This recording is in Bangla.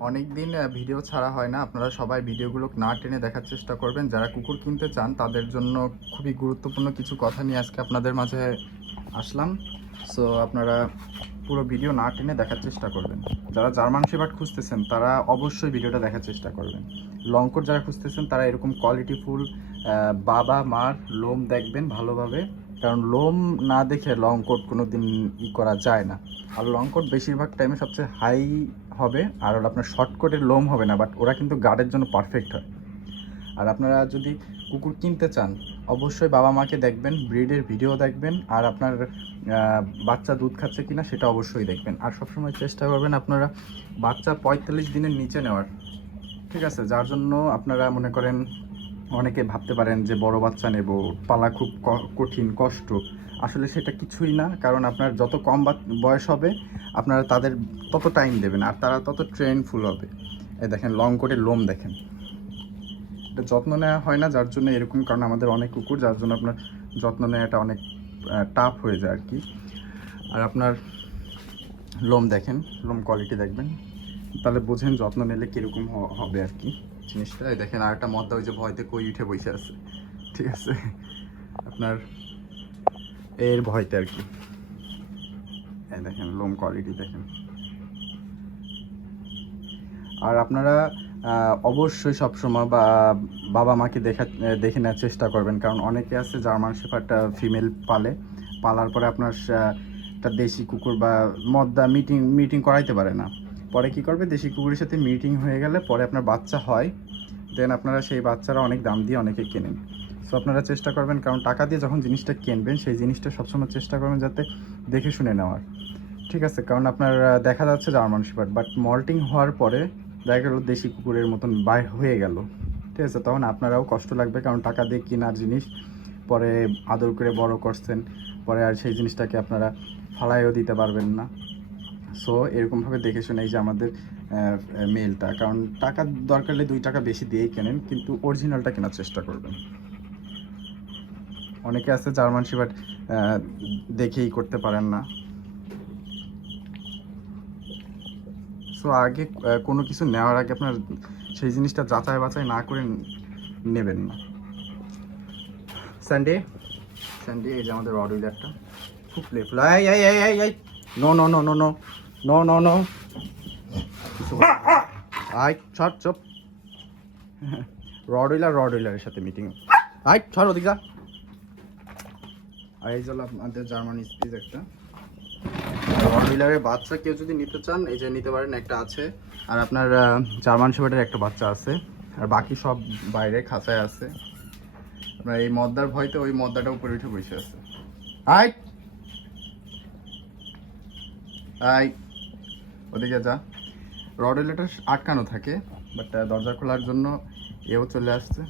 অনেক দিন ভিডিও ছাড়া হয় না। আপনারা সবাই ভিডিওগুলো না টেনে দেখার চেষ্টা করবেন। যারা কুকুর কিনতে চান, তাদের জন্য খুবই গুরুত্বপূর্ণ কিছু কথা নিয়ে আজকে আপনাদের মাঝে আসলাম। সো আপনারা পুরো ভিডিও না টেনে দেখার চেষ্টা করবেন। যারা জার্মান শেপার্ড খুঁজতেছেন, তারা অবশ্যই ভিডিওটা দেখার চেষ্টা করবেন। লংকোট যারা খুঁজতেছেন, তারা এরকম কোয়ালিটিফুল বাবা, মার, লোম দেখবেন ভালোভাবে। কারণ লোম না দেখে লং কোট কোনো দিন ই করা যায় না। আর লং কোট বেশিরভাগ টাইমে সবচেয়ে হাই হবে, আর ওটা আপনার শর্ট কোটের লোম হবে না বাট ওরা কিন্তু গার্ডের জন্য পারফেক্ট হয়। আর আপনারা যদি কুকুর কিনতে চান, অবশ্যই বাবা মাকে দেখবেন ব্রিডের ভিডিও দেখবেন, আর আপনার বাচ্চা দুধ খাচ্ছে কিনা সেটা অবশ্যই দেখবেন। আর সবসময় চেষ্টা করবেন আপনারা বাচ্চা পঁয়তাল্লিশ দিনের নিচে নেওয়ার। ঠিক আছে? যার জন্য আপনারা মনে করেন অনেকে ভাবতে পারেন যে বড় বাচ্চা নেব, পালা খুব কঠিন, কষ্ট। আসলে সেটা কিছুই না, কারণ আপনার যত কম বয়স হবে, আপনারা তাদের তত টাইম দেবেন, আর তারা তত ট্রেনফুল হবে। এই দেখেন লং কোটের লোম দেখেন। এটা যত্ন নেওয়া হয় না, যার জন্য এরকম, কারণ আমাদের অনেক কুকুর, যার জন্য আপনার যত্ন নেওয়াটা অনেক টাফ হয়ে যায় আর কি। আর আপনার লোম দেখেন, লোম কোয়ালিটি দেখবেন। তাহলে বোঝেন যত্ন নিলে কীরকম হবে আর কি জিনিসটা। দেখেন আর একটা মদ্দা ওই যে ভয়তে কই উঠে বসে আছে। ঠিক আছে? আপনার এর ভয়তে আর কি। এই দেখেন, লোম কোয়ালিটি দেখেন। আর আপনারা অবশ্যই সবসময় বা, বাবা মাকে দেখা, দেখে নেওয়ার চেষ্টা করবেন। কারণ অনেকে আছে জার্মান শেফারটা ফিমেল পালে। পালার পরে আপনার একটা দেশি কুকুর বা মদ্দা মিটিং মিটিং করাইতে পারে না। পরে কি করবে? দেশি কুকুরের সাথে মিটিং হয়ে গেলে পরে আপনার বাচ্চা হয় দেন আপনারা সেই বাচ্চারা অনেক দাম দিয়ে অনেকে কেনেন। সো আপনারা চেষ্টা করবেন, কারণ টাকা দিয়ে যখন জিনিসটা কিনবেন, সেই জিনিসটা সবসময় চেষ্টা করবেন যাতে দেখে শুনে নেওয়ার। ঠিক আছে, কারণ আপনার দেখা যাচ্ছে জার্মান শেফার্ড বাট মল্টিং হওয়ার পরে দেখা গেল দেশি কুকুরের মতন বাইর হয়ে গেল। ঠিক আছে, তখন আপনারাও কষ্ট লাগবে, কারণ টাকা দিয়ে কেনার জিনিস, পরে আদর করে বড় করছেন, পরে আর সেই জিনিসটাকে আপনারা ফালাইও দিতে পারবেন না। সো এরকমভাবে দেখে শুনে এই যে আমাদের মেলটা কারণ টাকা দরকার হলে দুই টাকা বেশি দিয়েই কেনেন, কিন্তু অরিজিনালটা কেনার চেষ্টা করবেন। অনেকে আছে জার্মান শিবাট দেখেই করতে পারেন না। সো আগে কোনো কিছু নেওয়ার আগে আপনার সেই জিনিসটা যাচাই বাছাই না করে নেবেন না। সানডে সানডে এই যে আমাদের রডউইলারটা খুব প্লেফুল এই আই এই আই এই। No no no no no no no no I ছাড় চুপ রডউইলার রডউইলারের সাথে মিটিং আই ছাড় ওদিকে আর এই হলো আপনাদের জার্মান স্পিচ একটা। রডউইলারের বাচ্চা কেউ যদি নিতে চান, এই যে নিতে পারেন, একটা আছে। আর আপনার জার্মান শেফার্ডের একটা বাচ্চা আছে। আর বাকি সব বাইরে খাঁচায় আছে। আপনার এই মদ্দার ভয়তে ওই মদ্দাটা উপরে উঠে বসে আছে। আই আই ওদিকে যা। রডউইলারটা আটকানো থাকে বাট দরজা খোলার জন্য এও চলে আসছে।